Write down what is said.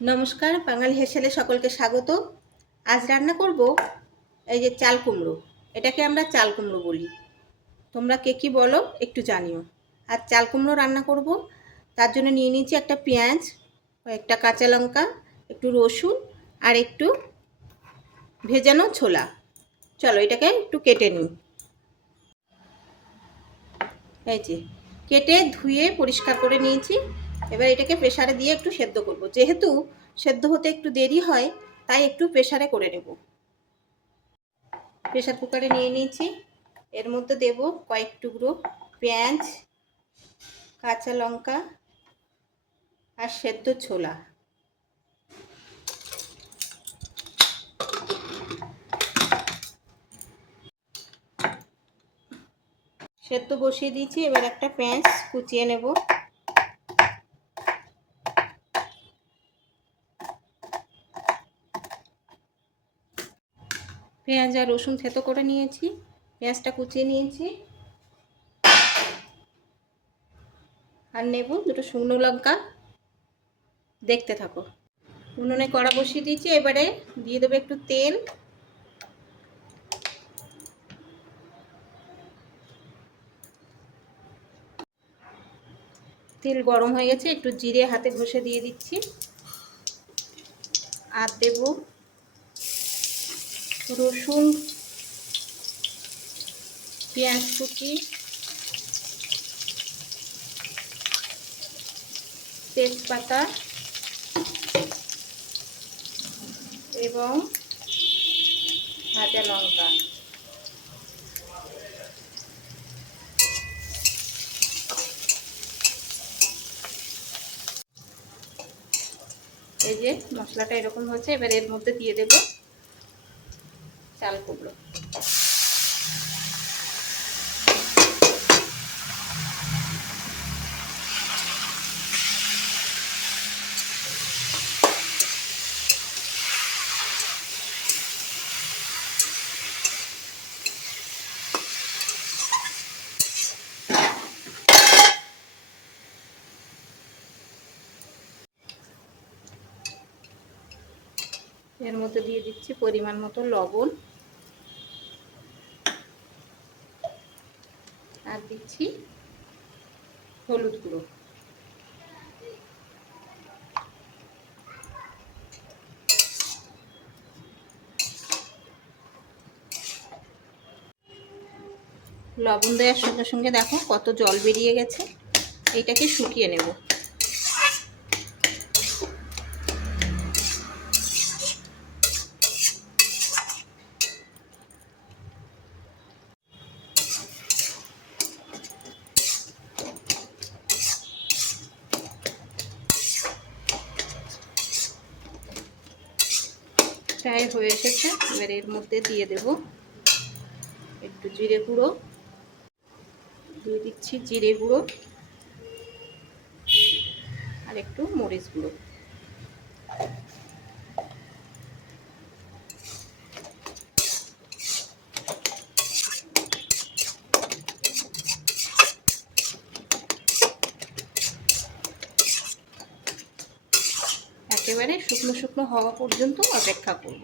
নমস্কার, বাঙালি হেসেলে সকলকে স্বাগত। আজ রান্না করব এই যে চাল কুমড়ো। এটাকে আমরা চাল কুমড়ো বলি, তোমরা কে কী বলো একটু জানিও। আর চাল কুমড়ো রান্না করব, তার জন্য নিয়ে নিয়েছি একটা পেঁয়াজ, কয়েকটা কাঁচা লঙ্কা, একটু রসুন আর একটু ভেজানো ছোলা। চলো এটাকে একটু কেটে নিই। এই যে কেটে ধুয়ে পরিষ্কার করে নিয়েছি। এবার এটাকে প্রেসারে দিয়ে একটু সেদ্ধ করব। যেহেতু সেদ্ধ হতে একটু দেরি হয়, তাই একটু প্রেসারে করে নেব। প্রেসার কুকারে নিয়ে নিয়েছি। এর মধ্যে দেব কয়েক টুকরো পেঁয়াজ, কাঁচা লঙ্কা আর সেদ্ধ ছোলা। সেদ্ধ বসিয়ে দিয়েছি। এবার একটা পেঁয়াজ কুচিয়ে নেব। পেঁয়াজ আর রসুন থেতো করে নিয়েছি, পেঁয়াজটা কুচিয়ে নিয়েছি। আর নেব দুটো শুকনো লঙ্কা। দেখতে থাকো। উনুনে কড়া বসিয়ে দিয়েছি। এবারে দিয়ে দেবো একটু তেল। তেল গরম হয়ে গেছে, একটু জিরে হাতে ঘষে দিয়ে দিচ্ছি। আর দেব রসুন, পেঁয়াজ কুচি, তেজপাতা এবং ভাজা লঙ্কা। এই যে মশলাটা এরকম হচ্ছে। এবার এর মধ্যে দিয়ে দেব চাল কুমড়ো। এর মধ্যে দিয়ে দিচ্ছি পরিমাণ মতো লবণ, আর দিচ্ছি হলুদ গুঁড়ো। লবণ দেওয়ার সঙ্গে সঙ্গে দেখো কত জল বেরিয়ে গেছে। এইটাকে শুকিয়ে নেব। প্রায় হয়ে এসেছে। এবার এর মধ্যে দিয়ে দেব একটু জিরে গুঁড়ো, দিয়ে দিচ্ছি জিরে গুঁড়ো আর একটু মরিচ গুঁড়ো। একেবারে শুকনো শুকনো হওয়া পর্যন্ত অপেক্ষা করব।